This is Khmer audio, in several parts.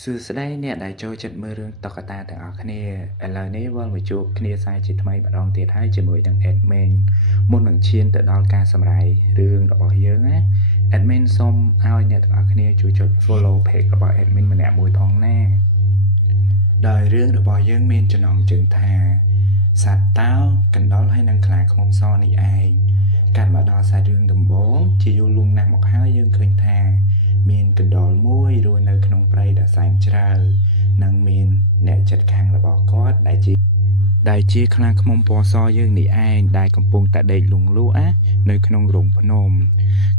សួស្តីអ្នកដែលចូលចិត្តមើលរឿងតុក្កតាទាំងអស់គ្នាឥឡូវនេះវិលមកជួបគ្នាសាជាថ្មីម្ដងទៀតហើយជាមួយនឹង Admin មុននឹងឈានទៅដល់ការសម្រាយរឿងរបស់យើងណា Admin សូមឲ្យអ្នកទាំងអស់គ្នាជួយចុច follow page របស់ Admin ម្នាក់មួយផងណាដោយរឿងរបស់យើងមានចំណងជើងថាសត្វតោកណ្ដុរហើយនិងខ្លាឃ្មុំសនេះឯងកាត់មកដល់សាច់រឿងដំបូងជាយូរលង់ណាស់មកហើយយើងឃើញថាមានកណ្ដុរមួយរស់នៅក្នុងព្រៃដ៏សែនជ្រៅនិងមានអ្នកជិតខាងរបស់គាត់ដែលជាខ្លាឃ្មុំពណ៌សយើងនេះឯងដែលកំពុងតែដេកលង់លក់នៅក្នុងរោងភ្នំ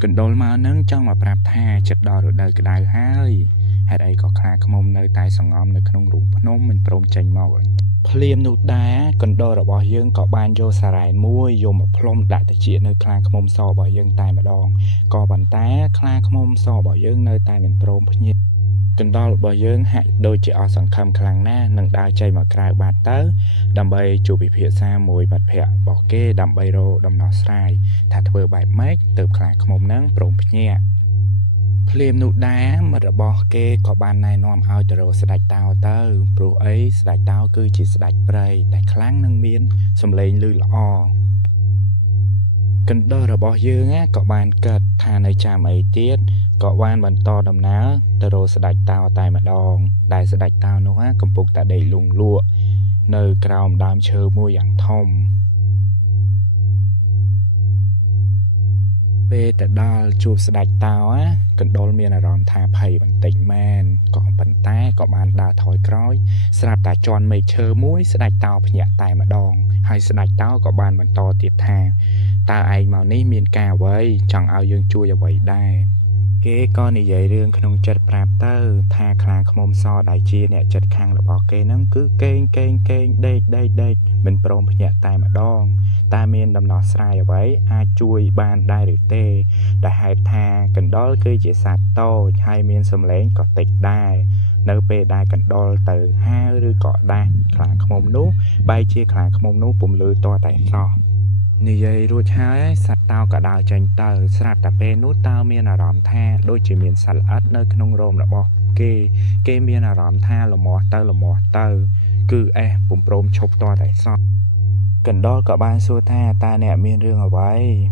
កណ្ដុរមកនឹងចង់មកប្រាប់ថាចិត្តដល់រដូវក្តៅហើយហេតុអីក៏ខ្លាឃ្មុំនៅតែសង្ងំនៅក្នុងរោងភ្នំមិនព្រមចេញមកភ្លាមនោះដែរកណ្ដុររបស់យើងក៏បានយកសារ៉ែនមួយយកមកផ្លុំដាក់តិចនៅខ្លាឃ្មុំសរបស់យើងតែម្ដងក៏ប៉ុន្តែខ្លាឃ្មុំសរបស់យើងនៅតែមិនព្រមភ្ញាក់កណ្ដុររបស់យើងហាក់ដូចជាអស់សង្ឃឹមខ្លាំងណាស់នឹងដើរចេញមកក្រៅបាត់ទៅដើម្បីជួបពិភាក្សាមួយបាត់ភ័ក្ររបស់គេដើម្បីរកដំណោះស្រាយថាធ្វើបែបម៉េចទើបខ្លាឃ្មុំនឹងព្រមភ្ញាក់ភ្លាមនោះដែរមិត្តរបស់គេក៏បានណែនាំឲ្យទៅរកស្ដេចតោទៅព្រោះអីស្ដេចតោគឺជាស្ដេចព្រៃដែលខ្លាំងនិងមានសម្លេងឮល្អកណ្ដុររបស់យើងក៏បានគិតថានៅចាំអីទៀតក៏បានបន្តដំណើរទៅរកស្ដេចតោតែម្ដងដែលស្ដេចតោនោះកំពុងតែដេកលង់លក់នៅក្រោមដើមឈើមួយយ៉ាងធំពេលទៅដល់ជួបស្ដេចតោកណ្ដុរមានអារម្មណ៍ថាភ័យបន្តិចមែនក៏ប៉ុន្តែក៏បានដើរថយក្រោយស្រាប់តែជន់មែកឈើមួយស្ដេចតោភ្ញាក់តែម្ដងហើយស្ដេចតោក៏បានបន្តទៀតថាតើឯងមកនេះមានការអ្វីចង់ឲ្យយើងជួយអ្វីដែរគេក៏និយាយរឿងក្នុងចិត្តប្រាប់ទៅថាខ្លាឃ្មុំសដែលជាអ្នកចិត្តខាងរបស់គេហ្នឹងគឺកេងដេកមិនព្រមភ្ញាក់តែម្ដងតែមានដំណោះស្រាយអ្វីអាចជួយបានដែរឬទេដែលហេតុថាកណ្ដុរគឺជាសត្វតូចហើយមានសម្លេងក៏តិចដែរនៅពេលដែលកណ្ដុរទៅហាវឬក៏ដាស់ខ្លាឃ្មុំនោះបែរជាខ្លាឃ្មុំនោះពុំលឺតតែសោះនិយាយរួចហើយសត្វតោក៏ដើរចេញទៅស្រាប់តែពេលនោះតើមានអារម្មណ៍ថាដូចជាមានសត្វល្អិតនៅក្នុងរោមរបស់គេមានអារម្មណ៍ថាលមាស់ទៅគឺពុំព្រមឈប់តតែសោះកណ្ដុរក៏បានសួរថាតើអ្នកមានរឿងអ្វី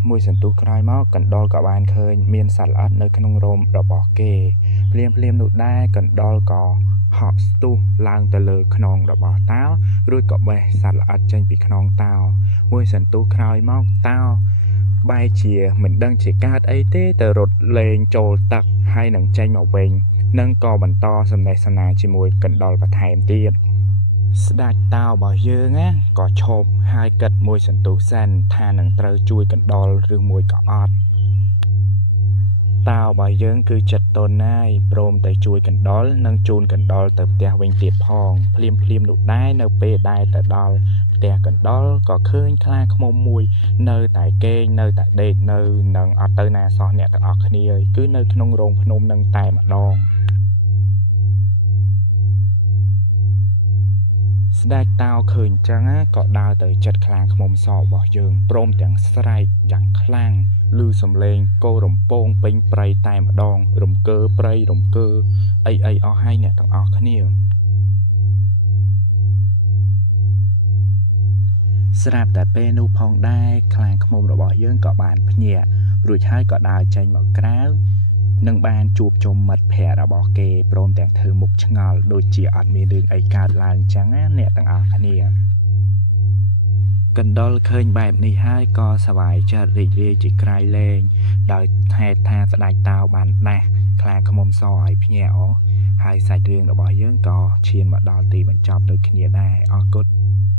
មួយសន្ទុះក្រោយមកកណ្ដុរក៏បានឃើញមានសត្វល្អិតនៅក្នុងរោមរបស់គេភ្លាមនោះដែរកណ្ដុរក៏ហក់ស្ទុះឡើងទៅលើខ្នងរបស់តោរួចក៏បេះសត្វល្អិតចេញពីខ្នងតោមួយសន្ទុះក្រោយមកតោបែរជាមិនដឹងជាកើតអីទេទៅរត់លេងចូលទឹកហើយនឹងចេញមកវិញនិងក៏បន្តសំណេះសំណាលជាមួយកណ្ដុរបន្ថែមទៀតស្ដេចតោរបស់យើងក៏ឈប់ហើយគិតមួយសន្ទុះសិនថានឹងត្រូវជួយកណ្ដុរឬមួយក៏អត់តោរបស់យើងគឺចិត្តទន់ណាយព្រមតែជួយកណ្ដុរនិងជូនកណ្ដុរទៅផ្ទះវិញទៀតផងភ្លាមនោះដែរនៅពេលដែលទៅដល់ផ្ទះកណ្ដុរក៏ឃើញខ្លាឃ្មុំមួយនៅតែគេងនៅតែដេកនៅនឹងអត់ទៅណាសោះអ្នកទាំងអស់គ្នាគឺនៅក្នុងរោងភ្នំនឹងតែម្ដងស្ដេចតោឃើញចឹងក៏ដើរទៅចិត្តខ្លាឃ្មុំសរបស់យើងព្រមទាំងស្រែកយ៉ាងខ្លាំងឮសំឡេងគោរំពងពេញព្រៃតែម្ដងរំកើព្រៃរំកើអីអស់ហើយអ្នកទាំងអស់គ្នាស្រាប់តែពេលនោះផងដែរខ្លាឃ្មុំរបស់យើងក៏បានភ្ញាក់រួចហើយក៏ដើរចេញមកក្រៅនឹងបានជួបជុំមិត្តភ័ក្តិរបស់គេព្រមទាំងធ្វើមុខឆ្ងល់ដូចជាអត់មានរឿងអីកើតឡើងចឹងណាអ្នកទាំងអស់គ្នាកណ្ដុរឃើញបែបនេះហើយក៏សប្បាយចិត្តរីករាយជាក្រៃលែងដោយហេតុថាស្ដេចតោបានដាស់ខ្លាឃ្មុំសឲ្យភ្ញាក់ហើយសាច់រឿងរបស់យើងក៏ឈានមកដល់ទីបញ្ចប់ដូចគ្នាដែរអរគុណ